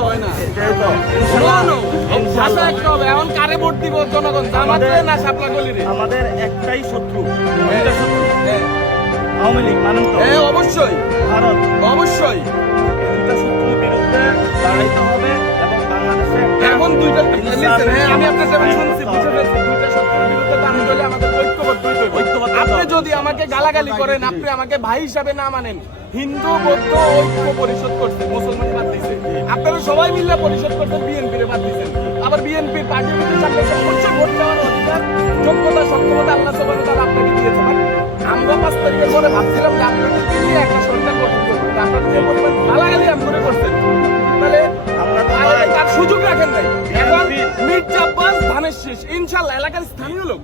তো হয় না। এটাই তো। No, no. ইনশাআল্লাহ। আশা একটা হবে? এখন কারে ভোট দিব জনগণ? জামাতে না শাপলা গলিরে আমাদের একটাই শত্রু। শত্রু হ্যাঁ। আওয়ামী লীগ মানেন তো। হ্যাঁ, অবশ্যই। ভারত। অবশ্যই। শত্রুর বিরুদ্ধে দাঁড়াইতে হবে এবং বাংলাদেশে এখন দুইটা হ্যাঁ, আমি আপনার যেমন শুনছি বুঝে ফেলছি দুইটা শত্রুর বিরুদ্ধে দাঁড়াতে হলে আমাদের ঐক্যবদ্ধ হইতে ঐক্যবদ্ধ আপনি যদি আমাকে গালাগালি করেন আপনি আমাকে ভাই হিসাবে না মানেন হিন্দু বৌদ্ধ ঐক্য পরিষদ করছে মুসলমান আপনারা সবাই মিলে পরিষদ করছেন বিএনপির বাদ দিছেন আবার বিএনপির পার্টির ভিতরে সামনে সর্বোচ্চ ভোট দেওয়ার অধিকার যোগ্যতা সক্ষমতা আল্লাহ সবাই তারা আপনাকে দিয়েছে আমরা পাঁচ তারিখের পরে ভাবছিলাম যে আপনাদেরকে নিয়ে একটা সরকার গঠন করব কিন্তু আপনারা যে পরিমাণ গালাগালি আমরে করছেন তাহলে। তার সুযোগ রাখেন নাই। এখন মির্জা আব্বাস ধানের শেষ। ইনশাল্লাহ এলাকার স্থানীয় লোক।